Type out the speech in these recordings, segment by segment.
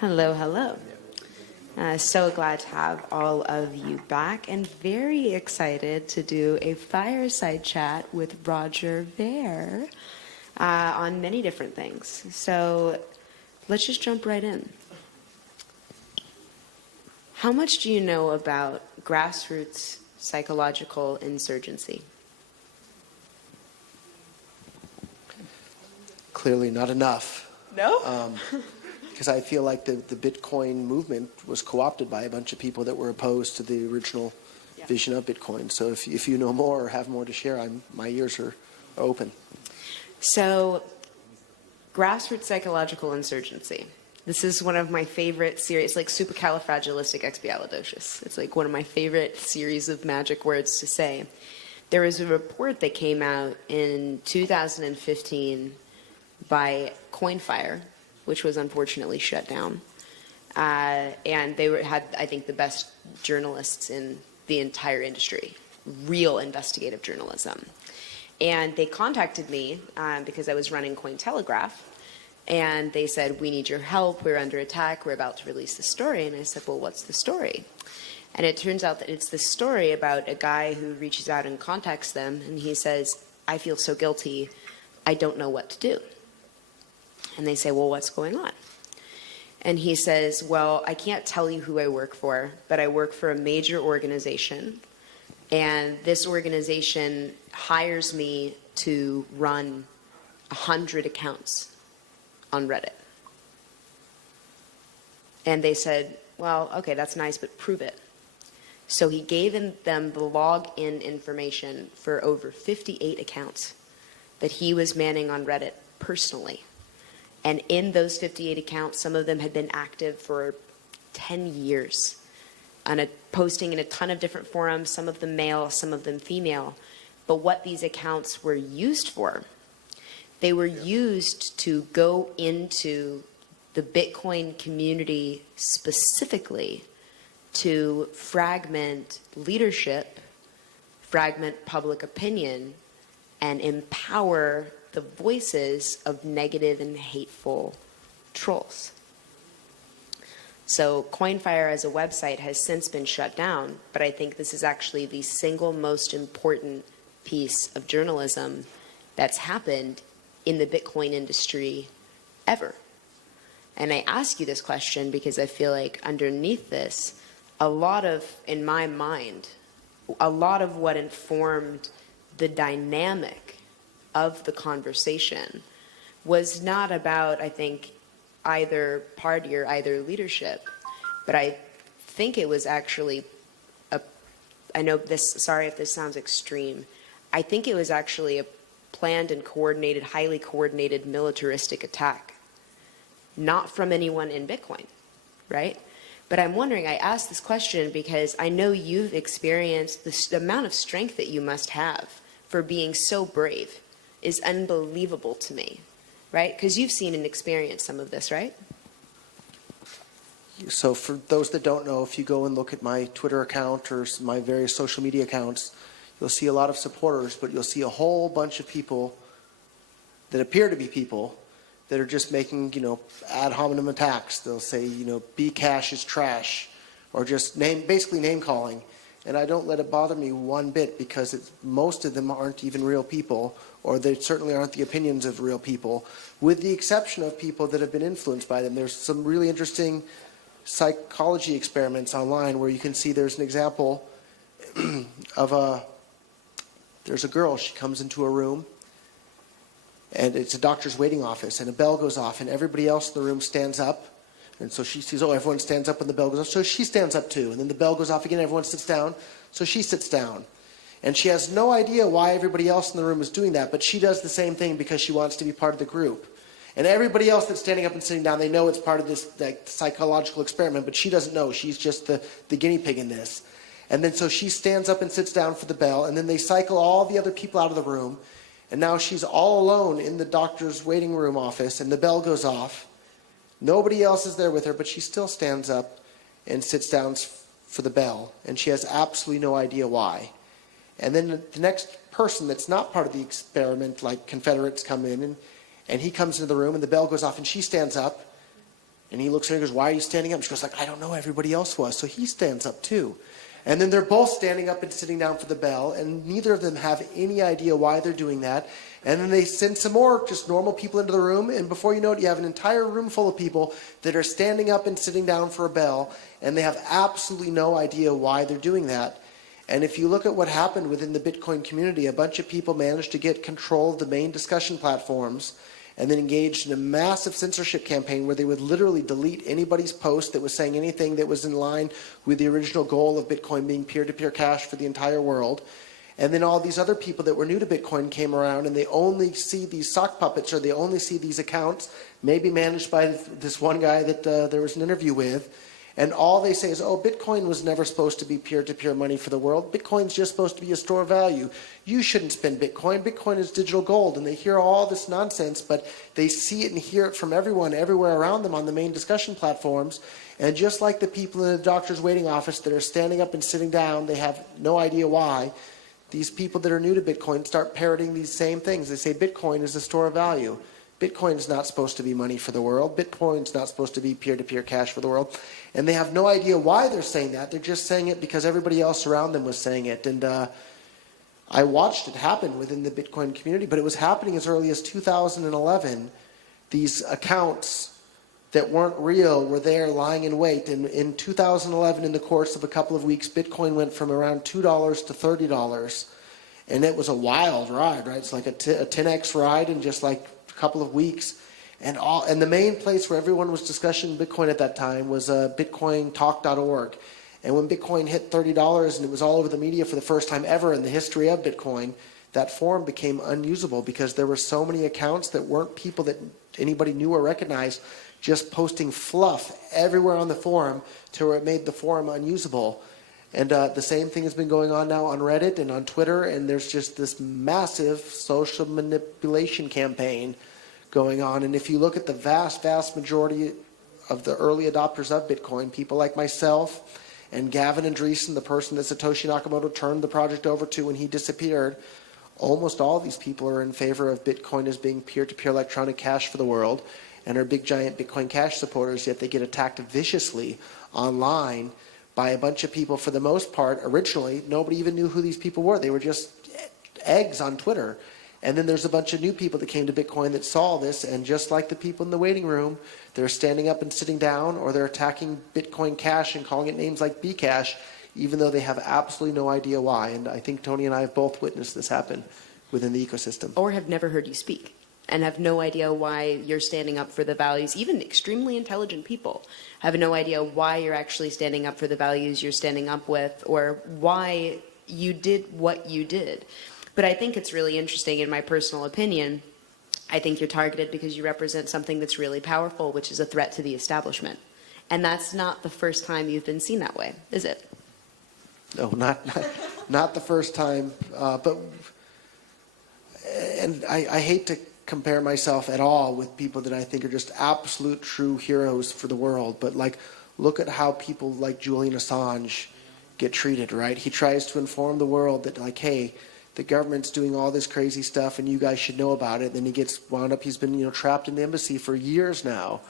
Hello, hello. So glad to have all of you back and very excited to do a fireside chat with Roger Ver on many different things. So let's just jump right in. How much do you know about grassroots psychological insurgency? Clearly not enough. No? Because I feel like the Bitcoin movement was co-opted by a bunch of people that were opposed to the original vision of Bitcoin. So if you know more or have more to share, my ears are open. So, grassroots psychological insurgency. This is one of my favorite series, like supercalifragilisticexpialidocious. It's like one of my favorite series of magic words to say. There was a report that came out in 2015 by CoinFire, which was unfortunately shut down. And they had, I think, the best journalists in the entire industry, real investigative journalism. And they contacted me because I was running Cointelegraph. And they said, we need your help. We're under attack. We're about to release the story. And I said, well, what's the story? And it turns out that it's the story about a guy who reaches out and contacts them. And he says, I feel so guilty. I don't know what to do. And they say, well, what's going on? And he says, well, I can't tell you who I work for, but I work for a major organization. And this organization hires me to run 100 accounts on Reddit. And they said, well, okay, that's nice, but prove it. So he gave them the login information for over 58 accounts that he was manning on Reddit personally. And in those 58 accounts, some of them had been active for 10 years, posting in a ton of different forums, some of them male, some of them female. But what these accounts were used for, they were used to go into the Bitcoin community specifically to fragment leadership, fragment public opinion, and empower the voices of negative and hateful trolls. So CoinFire as a website has since been shut down, but I think this is actually the single most important piece of journalism that's happened in the Bitcoin industry ever. And I ask you this question because I feel like underneath this, a lot of, in my mind, a lot of what informed the dynamic of the conversation was not about, I think, either party or either leadership, but I think it was actually I know this, sorry if this sounds extreme, I think it was actually a planned and coordinated, highly coordinated militaristic attack, not from anyone in Bitcoin, right? But I'm wondering, I ask this question because I know you've experienced the amount of strength that you must have for being so brave is unbelievable to me, right? Because you've seen and experienced some of this, right? So for those that don't know, if you go and look at my Twitter account or my various social media accounts, you'll see a lot of supporters, but you'll see a whole bunch of people that appear to be people that are just making, ad hominem attacks. They'll say, Bcash is trash, or just basically name calling. And I don't let it bother me one bit because most of them aren't even real people, or they certainly aren't the opinions of real people, with the exception of people that have been influenced by them. There's some really interesting psychology experiments online where you can see there's an example of there's a girl, she comes into a room, and it's a doctor's waiting office, and a bell goes off, and everybody else in the room stands up. And so she sees, everyone stands up when the bell goes off, so she stands up too. And then the bell goes off again, everyone sits down, so she sits down. And she has no idea why everybody else in the room is doing that, but she does the same thing because she wants to be part of the group. And everybody else that's standing up and sitting down, they know it's part of this psychological experiment, but she doesn't know. She's just the guinea pig in this. And then so she stands up and sits down for the bell, and then they cycle all the other people out of the room. And now she's all alone in the doctor's waiting room office, and the bell goes off. Nobody else is there with her, but she still stands up and sits down for the bell, and she has absolutely no idea why. And then the next person that's not part of the experiment, like Confederates, come in, and he comes into the room, and the bell goes off, and she stands up, And he looks at her and goes, why are you standing up? And she goes like, I don't know, everybody else was. So he stands up too. And then they're both standing up and sitting down for the bell, and neither of them have any idea why they're doing that. And then they send some more just normal people into the room, and before you know it, you have an entire room full of people that are standing up and sitting down for a bell, and they have absolutely no idea why they're doing that. And if you look at what happened within the Bitcoin community, a bunch of people managed to get control of the main discussion platforms and then engaged in a massive censorship campaign where they would literally delete anybody's post that was saying anything that was in line with the original goal of Bitcoin being peer-to-peer cash for the entire world. And then all these other people that were new to Bitcoin came around, and they only see these sock puppets, or they only see these accounts, maybe managed by this one guy that there was an interview with. And all they say is, oh, Bitcoin was never supposed to be peer-to-peer money for the world. Bitcoin's just supposed to be a store of value. You shouldn't spend Bitcoin. Bitcoin is digital gold. And they hear all this nonsense, but they see it and hear it from everyone, everywhere around them on the main discussion platforms. And just like the people in the doctor's waiting office that are standing up and sitting down, they have no idea why. These people that are new to Bitcoin start parroting these same things. They say Bitcoin is a store of value. Bitcoin is not supposed to be money for the world. Bitcoin is not supposed to be peer-to-peer cash for the world. And they have no idea why they're saying that. They're just saying it because everybody else around them was saying it. And I watched it happen within the Bitcoin community, but it was happening as early as 2011. These accounts that weren't real were there lying in wait. And in 2011, in the course of a couple of weeks, Bitcoin went from around $2 to $30. And it was a wild ride, right? It's like a 10x ride in just like couple of weeks, and the main place where everyone was discussing Bitcoin at that time was bitcointalk.org. And when Bitcoin hit $30 and it was all over the media for the first time ever in the history of Bitcoin, that forum became unusable because there were so many accounts that weren't people that anybody knew or recognized, just posting fluff everywhere on the forum to where it made the forum unusable. And the same thing has been going on now on Reddit and on Twitter, and there's just this massive social manipulation campaign going on. And if you look at the vast, vast majority of the early adopters of Bitcoin, people like myself and Gavin Andreessen, the person that Satoshi Nakamoto turned the project over to when he disappeared, almost all these people are in favor of Bitcoin as being peer-to-peer electronic cash for the world and are big, giant Bitcoin Cash supporters, yet they get attacked viciously online by a bunch of people. For the most part, originally, nobody even knew who these people were. They were just eggs on Twitter. And then there's a bunch of new people that came to Bitcoin that saw this, and just like the people in the waiting room, they're standing up and sitting down, or they're attacking Bitcoin Cash and calling it names like Bcash, even though they have absolutely no idea why. And I think Toni and I have both witnessed this happen within the ecosystem. Or have never heard you speak and have no idea why you're standing up for the values. Even extremely intelligent people have no idea why you're actually standing up for the values you're standing up with, or why you did what you did. But I think it's really interesting, in my personal opinion. I think you're targeted because you represent something that's really powerful, which is a threat to the establishment. And that's not the first time you've been seen that way, is it? No, not the first time. But I hate to compare myself at all with people that I think are just absolute true heroes for the world. But like, look at how people like Julian Assange get treated, right? He tries to inform the world that, like, hey, the government's doing all this crazy stuff and you guys should know about it. Then he gets wound up. He's been, trapped in the embassy for years now.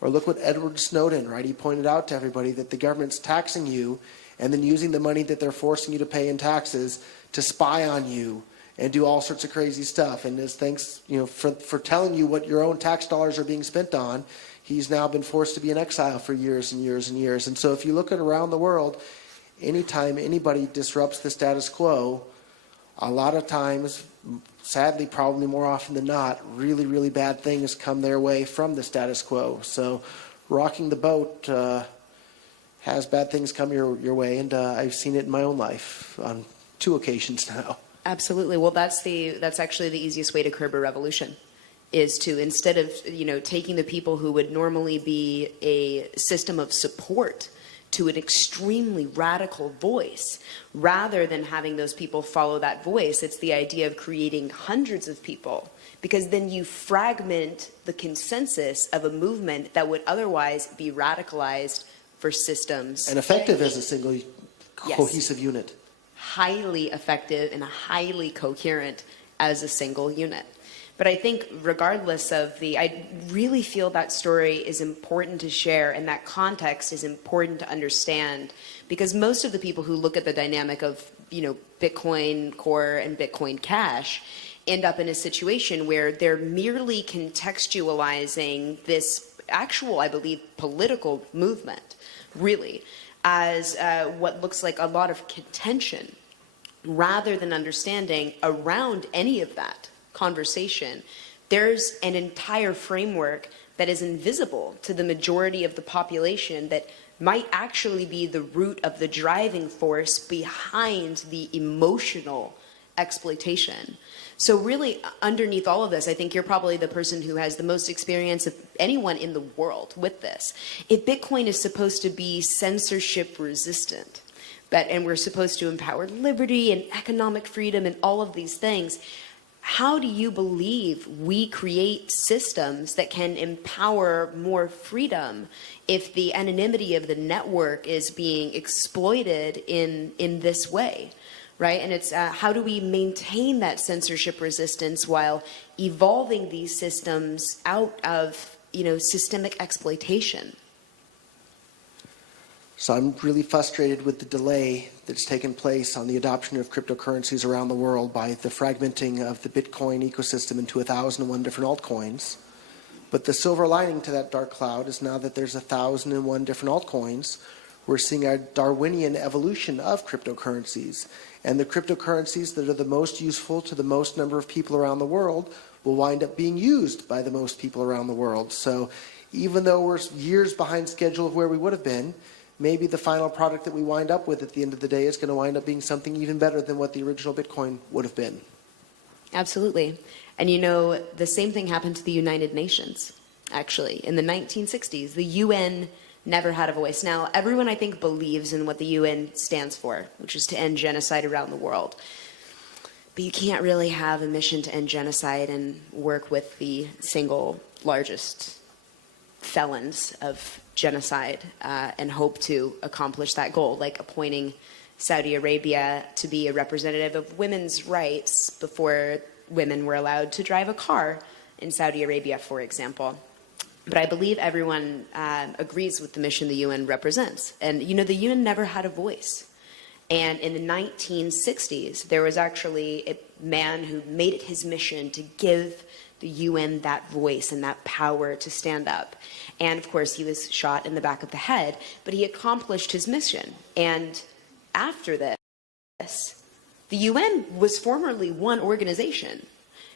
Or look what Edward Snowden, right? He pointed out to everybody that the government's taxing you and then using the money that they're forcing you to pay in taxes to spy on you and do all sorts of crazy stuff. And as thanks, for telling you what your own tax dollars are being spent on, he's now been forced to be in exile for years and years and years. And so if you look at around the world, anytime anybody disrupts the status quo, a lot of times, sadly, probably more often than not, really, really bad things come their way from the status quo. So rocking the boat has bad things come your way, and I've seen it in my own life on 2 occasions now. Absolutely. Well, that's actually the easiest way to curb a revolution, is to, instead of taking the people who would normally be a system of support to an extremely radical voice, rather than having those people follow that voice. It's the idea of creating hundreds of people, because then you fragment the consensus of a movement that would otherwise be radicalized for systems. And effective as a single cohesive unit. Highly effective and highly coherent as a single unit. But I think regardless of I really feel that story is important to share, and that context is important to understand, because most of the people who look at the dynamic of, Bitcoin Core and Bitcoin Cash end up in a situation where they're merely contextualizing this actual, I believe, political movement, really, as what looks like a lot of contention, rather than understanding around any of that conversation, there's an entire framework that is invisible to the majority of the population that might actually be the root of the driving force behind the emotional exploitation. So really, underneath all of this, I think you're probably the person who has the most experience of anyone in the world with this. If Bitcoin is supposed to be censorship resistant, and we're supposed to empower liberty and economic freedom and all of these things, how do you believe we create systems that can empower more freedom if the anonymity of the network is being exploited in this way, right? And it's how do we maintain that censorship resistance while evolving these systems out of, systemic exploitation? So I'm really frustrated with the delay that's taken place on the adoption of cryptocurrencies around the world by the fragmenting of the Bitcoin ecosystem into 1,001 different altcoins. But the silver lining to that dark cloud is now that there's 1,001 different altcoins, we're seeing a Darwinian evolution of cryptocurrencies. And the cryptocurrencies that are the most useful to the most number of people around the world will wind up being used by the most people around the world. So even though we're years behind schedule of where we would have been, maybe the final product that we wind up with at the end of the day is going to wind up being something even better than what the original Bitcoin would have been. Absolutely. And the same thing happened to the United Nations, actually. In the 1960s, the UN never had a voice. Now, everyone, I think, believes in what the UN stands for, which is to end genocide around the world. But you can't really have a mission to end genocide and work with the single largest felons of genocide and hope to accomplish that goal, like appointing Saudi Arabia to be a representative of women's rights before women were allowed to drive a car in Saudi Arabia, for example. But I believe everyone agrees with the mission the UN represents. And, the UN never had a voice. And in the 1960s, there was actually a man who made it his mission to give the UN that voice and that power to stand up. And of course, he was shot in the back of the head, but he accomplished his mission. And after this, the UN was formerly one organization.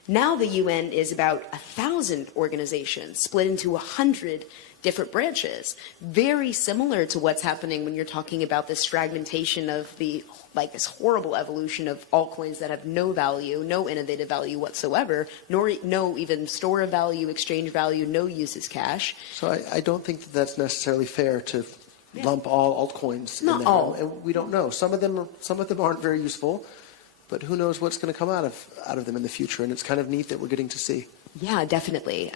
Now the UN is about 1,000 organizations split into 100 different branches, very similar to what's happening when you're talking about this fragmentation of this horrible evolution of altcoins that have no value, no innovative value whatsoever, nor no even store of value, exchange value, no use as cash. So I don't think that that's necessarily fair to lump all altcoins in there. Not all. And we don't know. Some of them aren't very useful, but who knows what's going to come out of them in the future? And it's kind of neat that we're getting to see. Yeah, definitely.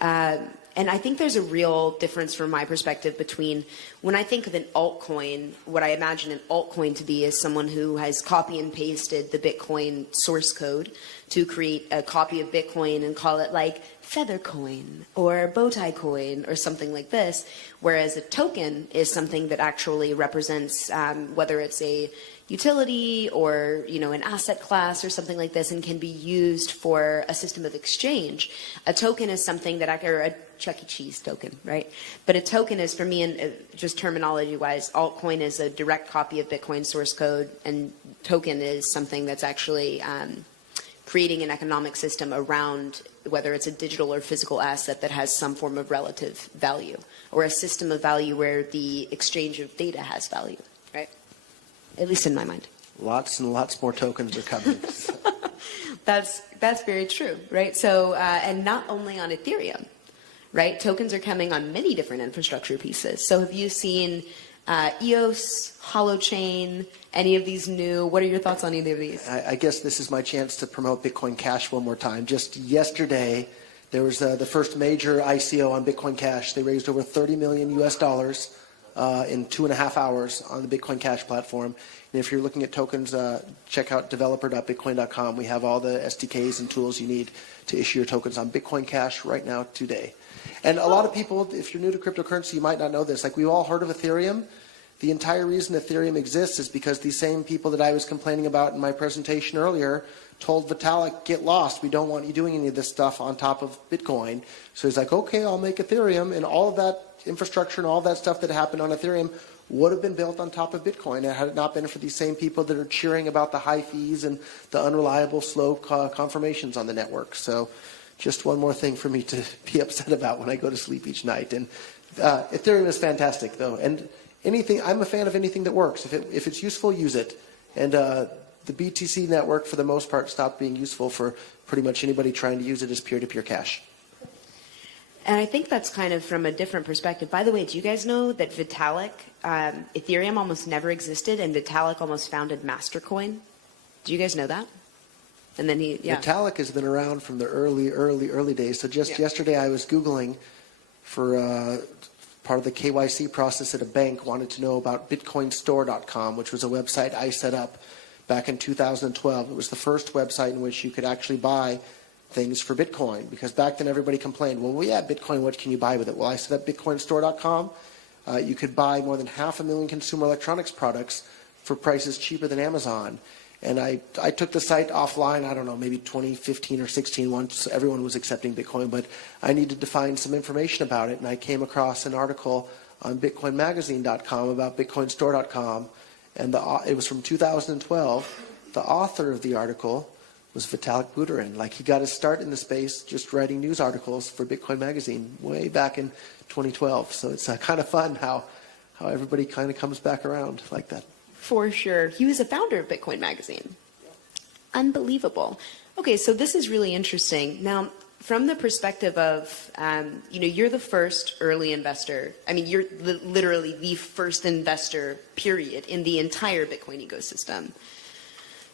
And I think there's a real difference from my perspective between when I think of an altcoin, what I imagine an altcoin to be is someone who has copy and pasted the Bitcoin source code to create a copy of Bitcoin and call it like Feathercoin or Bowtie Coin or something like this, whereas a token is something that actually represents whether it's a utility or an asset class or something like this and can be used for a system of exchange. A token is something that or a Chuck E. Cheese token, right? But a token is, for me, and just terminology-wise, altcoin is a direct copy of Bitcoin source code, and token is something that's actually creating an economic system around whether it's a digital or physical asset that has some form of relative value, or a system of value where the exchange of data has value, right? At least in my mind. Lots and lots more tokens are coming. That's very true, right? So, and not only on Ethereum, right? Tokens are coming on many different infrastructure pieces. So have you seen EOS, Holochain, any of these new? What are your thoughts on either of these? I guess this is my chance to promote Bitcoin Cash one more time. Just yesterday, there was the first major ICO on Bitcoin Cash. They raised over $30 million US in 2.5 hours on the Bitcoin Cash platform. And if you're looking at tokens, check out developer.bitcoin.com. We have all the SDKs and tools you need to issue your tokens on Bitcoin Cash right now today. And a lot of people, if you're new to cryptocurrency, you might not know this. Like, we've all heard of Ethereum. The entire reason Ethereum exists is because these same people that I was complaining about in my presentation earlier told Vitalik, get lost. We don't want you doing any of this stuff on top of Bitcoin. So he's like, okay, I'll make Ethereum. And all of that infrastructure and all of that stuff that happened on Ethereum would have been built on top of Bitcoin had it not been for these same people that are cheering about the high fees and the unreliable, slow confirmations on the network. So just one more thing for me to be upset about when I go to sleep each night. And Ethereum is fantastic, though. And I'm a fan of anything that works. If it's useful, use it. And the BTC network, for the most part, stopped being useful for pretty much anybody trying to use it as peer-to-peer cash. And I think that's kind of from a different perspective. By the way, do you guys know that Vitalik, Ethereum almost never existed, and Vitalik almost founded Mastercoin? Do you guys know that? And then Vitalik has been around from the early days. So just yesterday I was Googling for part of the KYC process at a bank, wanted to know about bitcoinstore.com, which was a website I set up back in 2012. It was the first website in which you could actually buy things for Bitcoin, because back then everybody complained, well, yeah, Bitcoin, what can you buy with it? Well, I set up bitcoinstore.com. You could buy more than 500,000 consumer electronics products for prices cheaper than Amazon. And I took the site offline, I don't know, maybe 2015 or 16, once everyone was accepting Bitcoin, but I needed to find some information about it, and I came across an article on bitcoinmagazine.com about bitcoinstore.com, and it was from 2012. The author of the article was Vitalik Buterin. Like, he got his start in the space just writing news articles for Bitcoin Magazine way back in 2012. So it's kind of fun how everybody kind of comes back around like that. For sure. He was a founder of Bitcoin Magazine. Unbelievable. Okay, so this is really interesting. Now, from the perspective of, you're the first early investor. I mean, you're literally the first investor, period, in the entire Bitcoin ecosystem.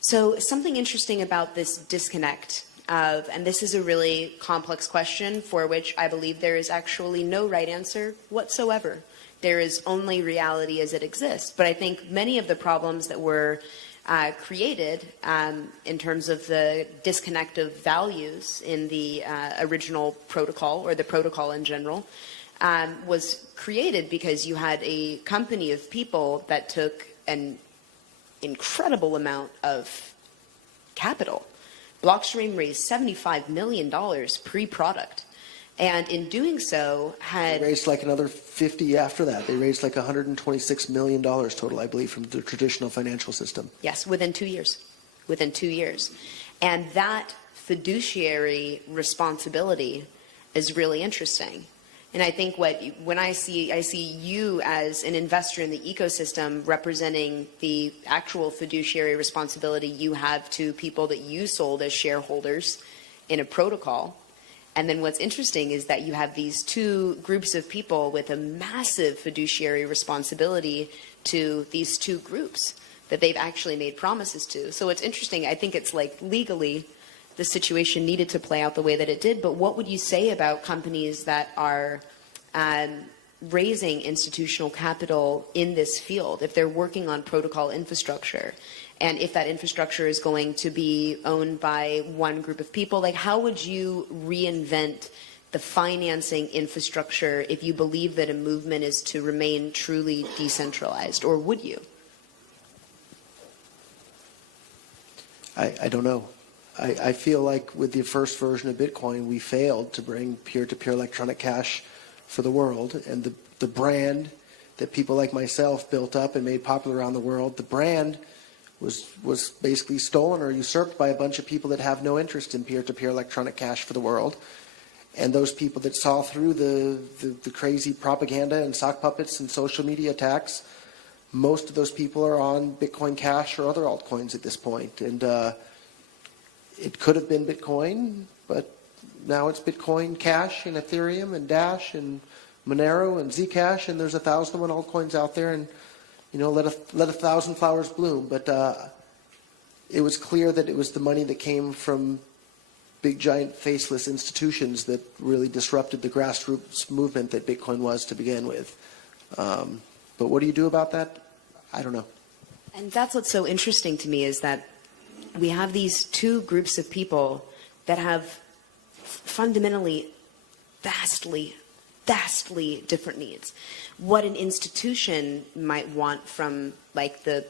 So something interesting about this disconnect of, and this is a really complex question for which I believe there is actually no right answer whatsoever. There is only reality as it exists. But I think many of the problems that were created in terms of the disconnect of values in the original protocol, or the protocol in general, was created because you had a company of people that took an incredible amount of capital. Blockstream raised $75 million pre-product. And in doing so, They raised like another 50 after that. They raised like $126 million total, I believe, from the traditional financial system. Yes, within 2 years. Within 2 years. And that fiduciary responsibility is really interesting. And I think when I see you as an investor in the ecosystem representing the actual fiduciary responsibility you have to people that you sold as shareholders in a protocol. And then what's interesting is that you have these two groups of people with a massive fiduciary responsibility to these two groups that they've actually made promises to. So it's interesting. I think it's like legally the situation needed to play out the way that it did. But what would you say about companies that are raising institutional capital in this field, if they're working on protocol infrastructure, and if that infrastructure is going to be owned by one group of people? Like, how would you reinvent the financing infrastructure if you believe that a movement is to remain truly decentralized, or would you? I don't know. I feel like with the first version of Bitcoin, we failed to bring peer-to-peer electronic cash for the world. And the brand that people like myself built up and made popular around the world, the brand was basically stolen or usurped by a bunch of people that have no interest in peer-to-peer electronic cash for the world. And those people that saw through the crazy propaganda and sock puppets and social media attacks, most of those people are on Bitcoin Cash or other altcoins at this point. And it could have been Bitcoin, but now it's Bitcoin Cash and Ethereum and Dash and Monero and Zcash, and there's 1,001 altcoins out there, and let a thousand flowers bloom. But it was clear that it was the money that came from big, giant, faceless institutions that really disrupted the grassroots movement that Bitcoin was to begin with. But what do you do about that? I don't know. And that's what's so interesting to me is that we have these two groups of people that have fundamentally vastly different needs. What an institution might want from like the,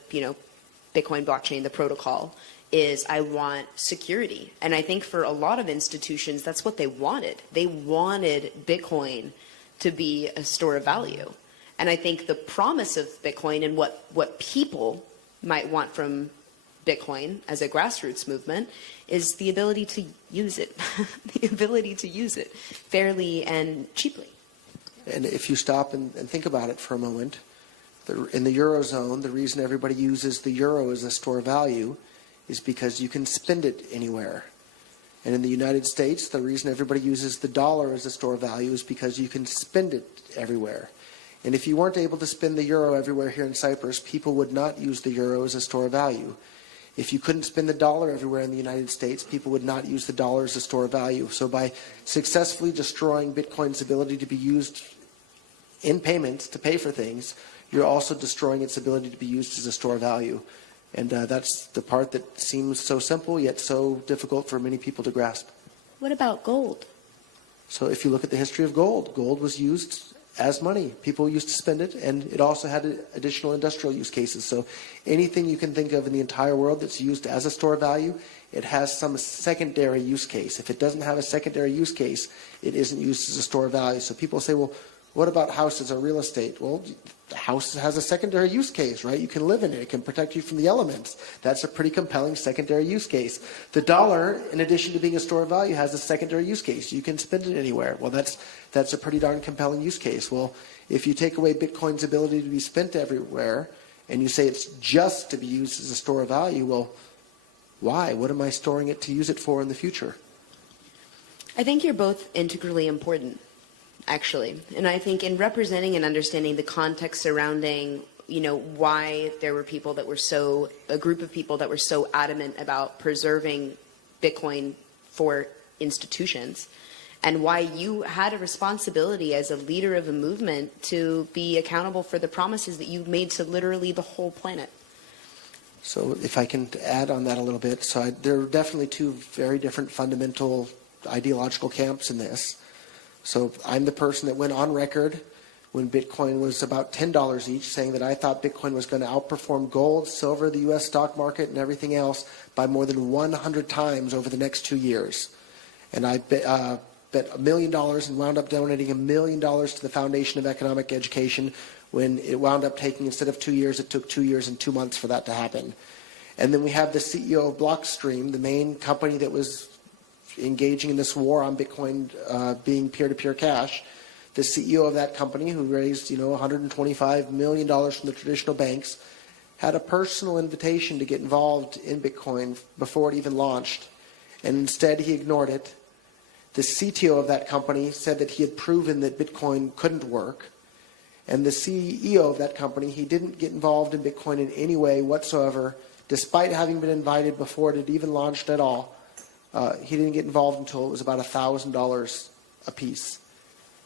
Bitcoin blockchain, the protocol, is I want security. And I think for a lot of institutions, that's what they wanted. They wanted Bitcoin to be a store of value. And I think the promise of Bitcoin and what people might want from Bitcoin as a grassroots movement is the ability to use it, the ability to use it fairly and cheaply. And if you stop and think about it for a moment, in the Eurozone, the reason everybody uses the euro as a store of value is because you can spend it anywhere. And in the United States, the reason everybody uses the dollar as a store of value is because you can spend it everywhere. And if you weren't able to spend the euro everywhere here in Cyprus, people would not use the euro as a store of value. If you couldn't spend the dollar everywhere in the United States, people would not use the dollar as a store of value. So by successfully destroying Bitcoin's ability to be used in payments to pay for things, you're also destroying its ability to be used as a store of value. And that's the part that seems so simple, yet so difficult for many people to grasp. What about gold? So if you look at the history of gold, gold was used as money. People used to spend it, and it also had additional industrial use cases. So anything you can think of in the entire world that's used as a store of value, it has some secondary use case. If it doesn't have a secondary use case, it isn't used as a store of value. So people say, well, what about houses or real estate? Well, the house has a secondary use case, right? You can live in it. It can protect you from the elements. That's a pretty compelling secondary use case. The dollar, in addition to being a store of value, has a secondary use case. You can spend it anywhere. Well, that's a pretty darn compelling use case. Well, if you take away Bitcoin's ability to be spent everywhere, and you say it's just to be used as a store of value, well, why? What am I storing it to use it for in the future? I think you're both integrally important, actually. And I think in representing and understanding the context surrounding, why there were people that were a group of people that were so adamant about preserving Bitcoin for institutions, and why you had a responsibility as a leader of a movement to be accountable for the promises that you made to literally the whole planet. So if I can add on that a little bit, there are definitely two very different fundamental ideological camps in this. So I'm the person that went on record when Bitcoin was about $10 each, saying that I thought Bitcoin was going to outperform gold, silver, the U.S. stock market, and everything else by more than 100 times over the next 2 years. And I bet $1 million and wound up donating $1 million to the Foundation of Economic Education when it wound up taking, instead of 2 years, it took 2 years and 2 months for that to happen. And then we have the CEO of Blockstream, the main company that was engaging in this war on Bitcoin being peer-to-peer cash. The CEO of that company, who raised $125 million from the traditional banks, had a personal invitation to get involved in Bitcoin before it even launched, and instead he ignored it. The CTO of that company said that he had proven that Bitcoin couldn't work, and the CEO of that company, he didn't get involved in Bitcoin in any way whatsoever, despite having been invited before it had even launched at all. He didn't get involved until it was about $1,000 a piece.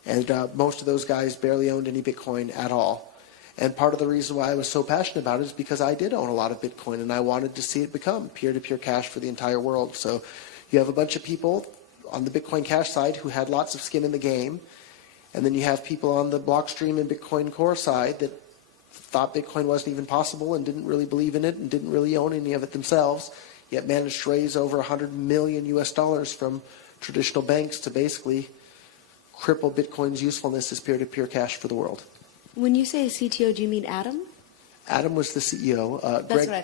And most of those guys barely owned any Bitcoin at all. And part of the reason why I was so passionate about it is because I did own a lot of Bitcoin, and I wanted to see it become peer-to-peer cash for the entire world. So you have a bunch of people on the Bitcoin Cash side who had lots of skin in the game, and then you have people on the Blockstream and Bitcoin Core side that thought Bitcoin wasn't even possible and didn't really believe in it and didn't really own any of it themselves, yet managed to raise over $100 million from traditional banks to basically cripple Bitcoin's usefulness as peer-to-peer cash for the world. When you say CTO, do you mean Adam? Adam was the CEO.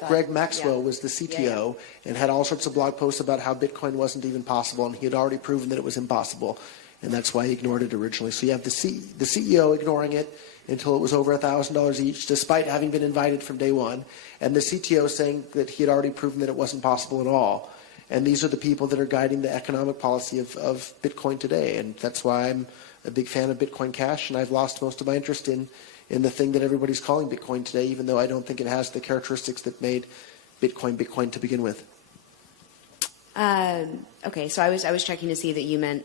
Greg Maxwell was the CTO and had all sorts of blog posts about how Bitcoin wasn't even possible, and he had already proven that it was impossible, and that's why he ignored it originally. So you have the CEO ignoring it until it was over $1,000 each, despite having been invited from day one, and the CTO saying that he had already proven that it wasn't possible at all. And these are the people that are guiding the economic policy of Bitcoin today, and that's why I'm a big fan of Bitcoin Cash, and I've lost most of my interest in the thing that everybody's calling Bitcoin today, even though I don't think it has the characteristics that made Bitcoin to begin with. Okay, so I was checking to see that you meant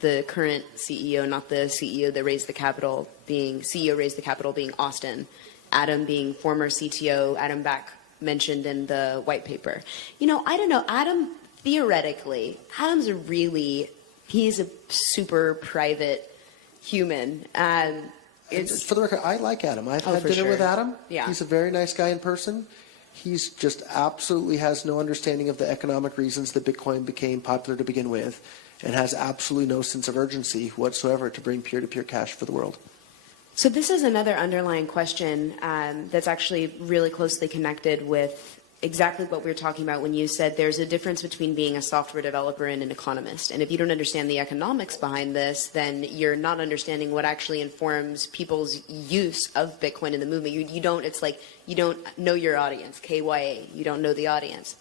the current CEO, not the CEO that raised the capital, CEO raised the capital being Austin, Adam being former CTO, Adam Back mentioned in the white paper. I don't know, Adam, theoretically, he's a super private human. For the record, I like Adam. I've had dinner with Adam. Yeah. He's a very nice guy in person. He's just absolutely has no understanding of the economic reasons that Bitcoin became popular to begin with, and has absolutely no sense of urgency whatsoever to bring peer-to-peer cash for the world. So this is another underlying question that's actually really closely connected with exactly what we were talking about when you said there's a difference between being a software developer and an economist. And if you don't understand the economics behind this, then you're not understanding what actually informs people's use of Bitcoin in the movement. It's like you don't know your audience, KYA, you don't know the audience.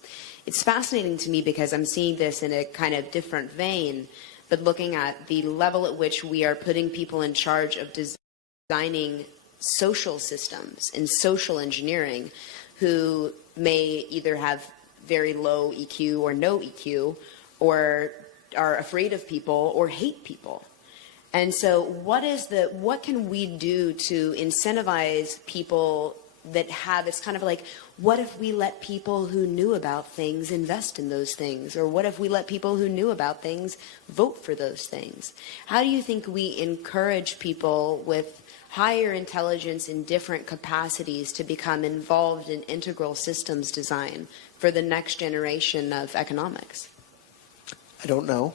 It's fascinating to me because I'm seeing this in a kind of different vein, but looking at the level at which we are putting people in charge of designing social systems and social engineering who may either have very low EQ or no EQ, or are afraid of people or hate people. And so what can we do to incentivize people that have, it's kind of like, what if we let people who knew about things invest in those things? Or what if we let people who knew about things vote for those things? How do you think we encourage people with higher intelligence in different capacities to become involved in integral systems design for the next generation of economics? I don't know.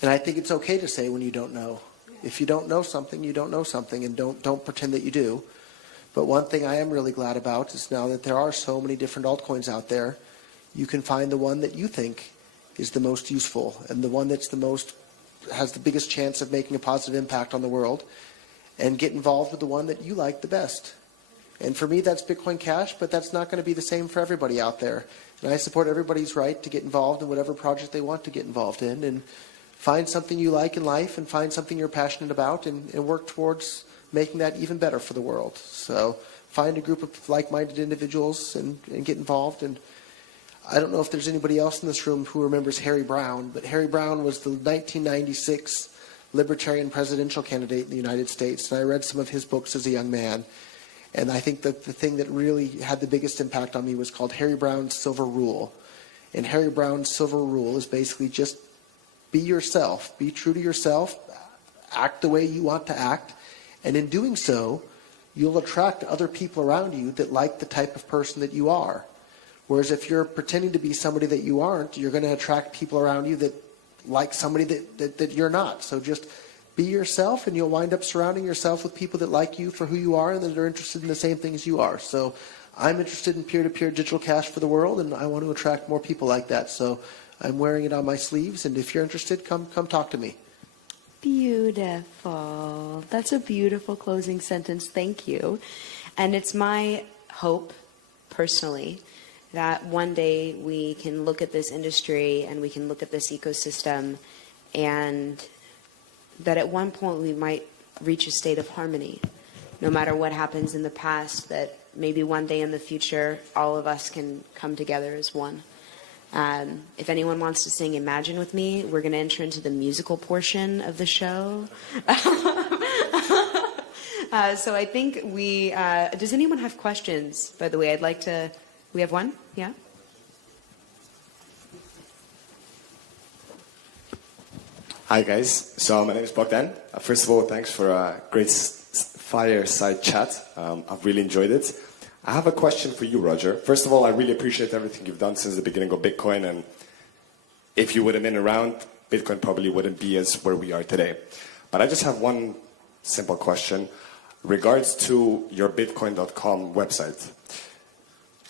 And I think it's okay to say when you don't know. If you don't know something, you don't know something, and don't pretend that you do. But one thing I am really glad about is now that there are so many different altcoins out there, you can find the one that you think is the most useful and the one that's has the biggest chance of making a positive impact on the world, and get involved with the one that you like the best. And for me, that's Bitcoin Cash, but that's not going to be the same for everybody out there. And I support everybody's right to get involved in whatever project they want to get involved in, and find something you like in life and find something you're passionate about, and work towards making that even better for the world. So find a group of like-minded individuals and get involved. And I don't know if there's anybody else in this room who remembers Harry Browne, but Harry Browne was the 1996 Libertarian presidential candidate in the United States, and I read some of his books as a young man. And I think that the thing that really had the biggest impact on me was called Harry Browne's Silver Rule. And Harry Browne's Silver Rule is basically just be yourself, be true to yourself, act the way you want to act, and in doing so, you'll attract other people around you that like the type of person that you are. Whereas if you're pretending to be somebody that you aren't, you're going to attract people around you that like somebody that you're not. So just be yourself, and you'll wind up surrounding yourself with people that like you for who you are and that are interested in the same things you are. So I'm interested in peer-to-peer digital cash for the world, and I want to attract more people like that. So I'm wearing it on my sleeves, and if you're interested, come talk to me. Beautiful. That's a beautiful closing sentence. Thank you. And it's my hope, personally, that one day we can look at this industry and we can look at this ecosystem, and that at one point we might reach a state of harmony. No matter what happens in the past, that maybe one day in the future all of us can come together as one. If anyone wants to sing Imagine with me, we're going to enter into the musical portion of the show. So I think does anyone have questions, by the way? We have one? Yeah? Hi guys, so my name is Bogdan. First of all, thanks for a great fireside chat. I've really enjoyed it. I have a question for you, Roger. First of all, I really appreciate everything you've done since the beginning of Bitcoin, and if you would have been around, Bitcoin probably wouldn't be as where we are today. But I just have one simple question. Regards to your Bitcoin.com website.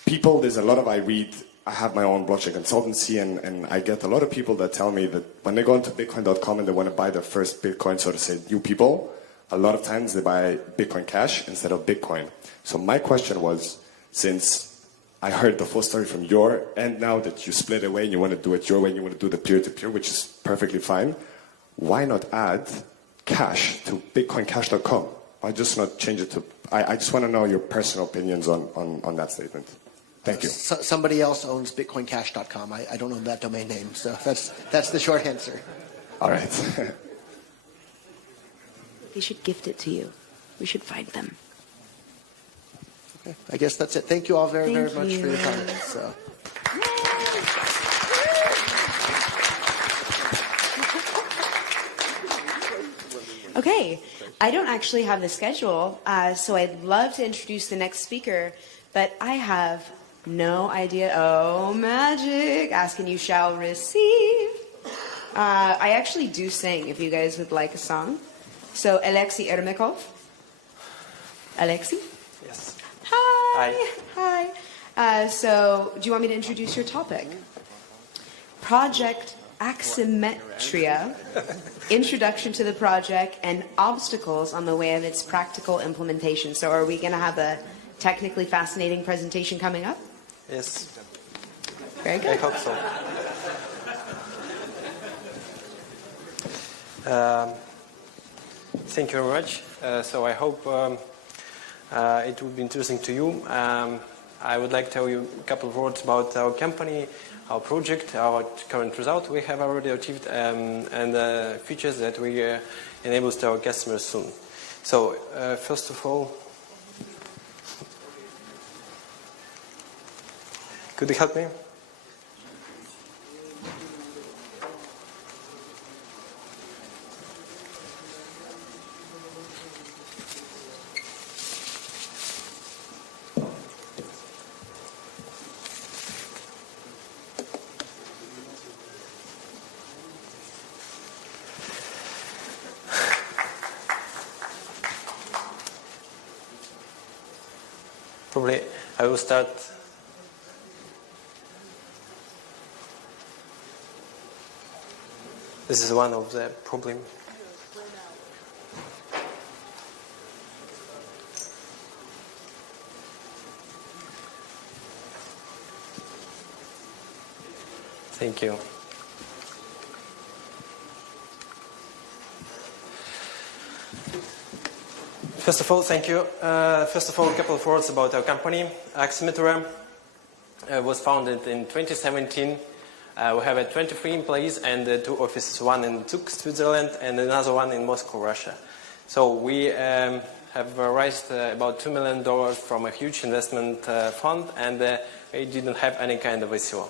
There's a lot of, I have my own blockchain consultancy, and I get a lot of people that tell me that when they go into Bitcoin.com and they want to buy their first Bitcoin, so to say, new people, a lot of times they buy Bitcoin Cash instead of Bitcoin. So my question was, since I heard the full story from your end now that you split away and you want to do it your way and you want to do the peer-to-peer, which is perfectly fine, why not add cash to bitcoincash.com? Why just not change it to... I just want to know your personal opinions on that statement. Thank you. Somebody else owns bitcoincash.com. I don't know that domain name, so that's the short answer. All right. They should gift it to you. We should find them. Okay, I guess that's it. Thank you all very, very Thank much you. for your comments. So. Okay, I don't actually have the schedule, so I'd love to introduce the next speaker, but I have no idea. Oh, magic! Ask and you shall receive. I actually do sing, if you guys would like a song. So, Alexei Ermikov. Alexei? Yes. Hi. Hi. So, do you want me to introduce your topic? Project Axiometria, Introduction to the Project, and Obstacles on the Way of its Practical Implementation. So are we going to have a technically fascinating presentation coming up? Yes. Very I good. hope so. Thank you very much. So I hope it will be interesting to you. I would like to tell you a couple of words about our company, our project, our current result we have already achieved, and features that we enable to our customers soon. So first of all, could you help me? Probably I will start. This is one of the problems. Thank you. First of all, thank you. First of all, a couple of words about our company. Axiometria was founded in 2017. We have 23 employees and 2 offices, one in Zug, Switzerland, and another one in Moscow, Russia. So we have raised about $2 million from a huge investment fund, and we didn't have any kind of ICO.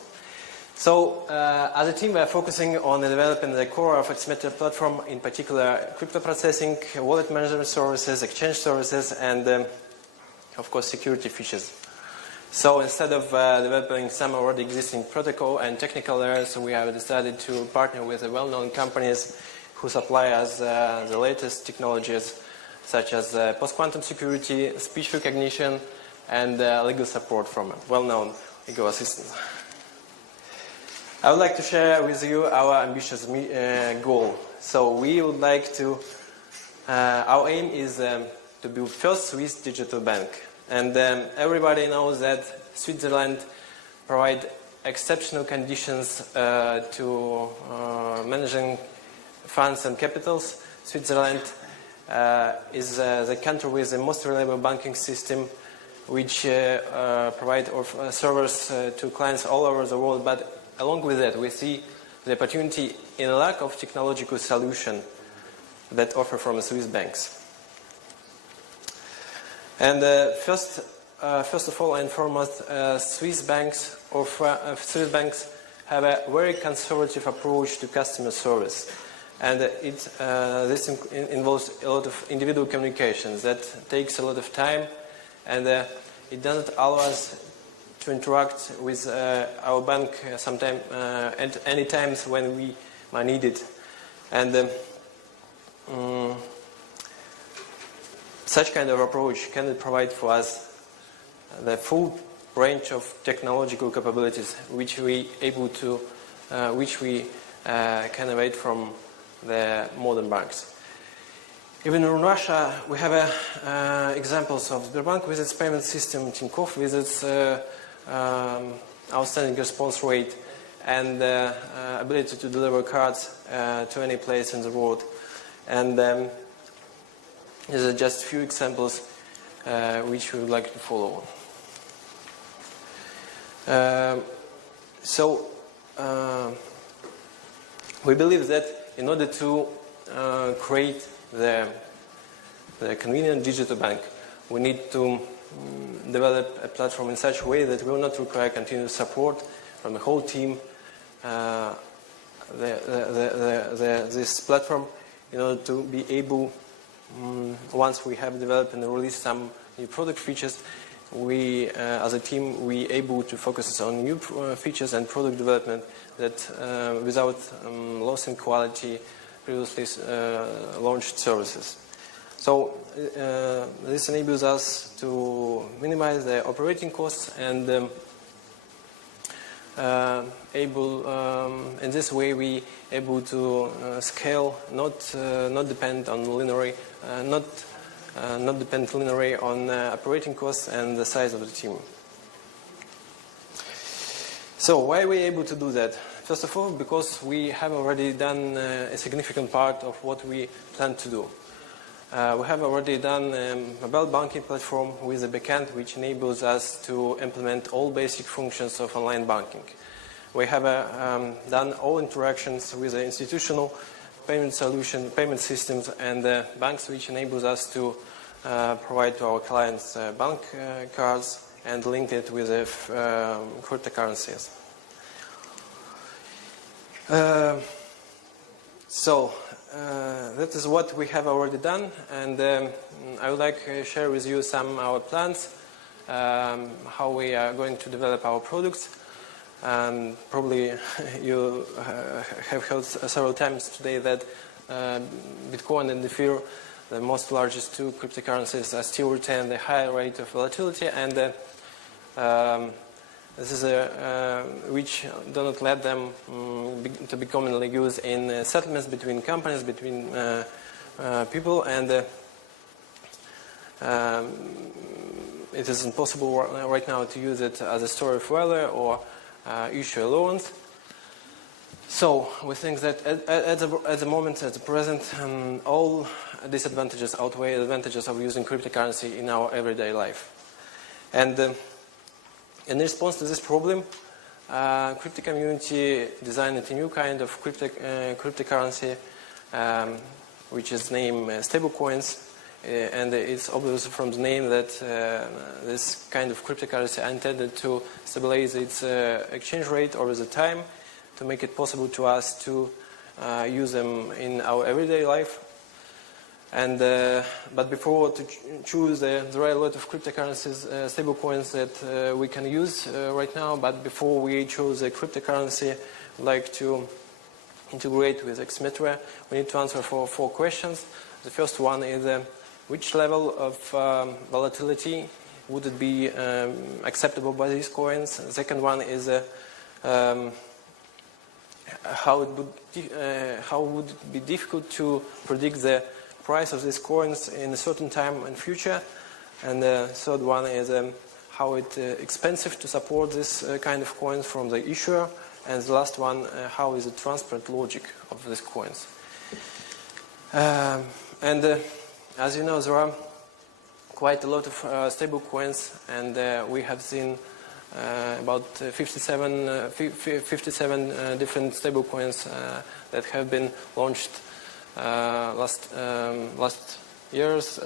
So as a team, we are focusing on developing the core of Axiometria platform, in particular crypto processing, wallet management services, exchange services, and of course security features. So instead of developing some already existing protocol and technical layers, we have decided to partner with well-known companies who supply us the latest technologies such as post-quantum security, speech recognition, and legal support from well-known legal assistants. I would like to share with you our ambitious goal. So we would like to, our aim is to be first Swiss digital bank. And everybody knows that Switzerland provides exceptional conditions to managing funds and capitals. Switzerland is the country with the most reliable banking system, which provides servers to clients all over the world. But along with that, we see the opportunity in a lack of technological solution that offer from the Swiss banks. And first of all and foremost, Swiss banks have a very conservative approach to customer service, and this involves a lot of individual communications that takes a lot of time, and it doesn't allow us to interact with our bank sometime at any times when we might need it. And such kind of approach can provide for us the full range of technological capabilities which we can await from the modern banks. Even in Russia, we have examples of Sberbank with its payment system, Tinkoff with its outstanding response rate, and ability to deliver cards to any place in the world. And these are just a few examples which we would like to follow. So we believe that in order to create the convenient digital bank, we need to develop a platform in such a way that will not require continuous support from the whole team. This platform, in order to be able, once we have developed and released some new product features, we, as a team, we able to focus on new features and product development that, without loss in quality, previously launched services. So this enables us to minimize the operating costs and in this way we able to scale, not depend on linearly, not depend linearly on operating costs and the size of the team. So why are we able to do that? First of all, because we have already done a significant part of what we plan to do. We have already done a mobile banking platform with a backend which enables us to implement all basic functions of online banking. We have done all interactions with the institutional payment solution, payment systems, and banks, which enables us to provide to our clients bank cards and link it with cryptocurrencies. That is what we have already done, and I would like to share with you some of our plans, how we are going to develop our products. Probably you have heard several times today that Bitcoin and Ether, the most largest two cryptocurrencies, still retain the high rate of volatility, and this is which do not let them to be commonly used in settlements between companies, between people, and it is impossible right now to use it as a store of value or issue loans. So we think that at the moment, at the present, all disadvantages outweigh the advantages of using cryptocurrency in our everyday life. And in response to this problem, crypto community designed a new kind of cryptocurrency, which is named stablecoins, and it's obvious from the name that this kind of cryptocurrency are intended to stabilize its exchange rate over the time, to make it possible to us to use them in our everyday life. And but before to choose, there are a lot of cryptocurrencies, stablecoins that we can use right now. But before we choose a cryptocurrency, we'd like to integrate with Xmetra. We need to answer four questions. The first one is which level of volatility would it be acceptable by these coins? The second one is how would it be difficult to predict the price of these coins in a certain time and future, and the third one is how it's expensive to support this kind of coins from the issuer, and the last one, how is the transparent logic of these coins. As you know, there are quite a lot of stable coins, and we have seen about 57 different stable coins that have been launched last years.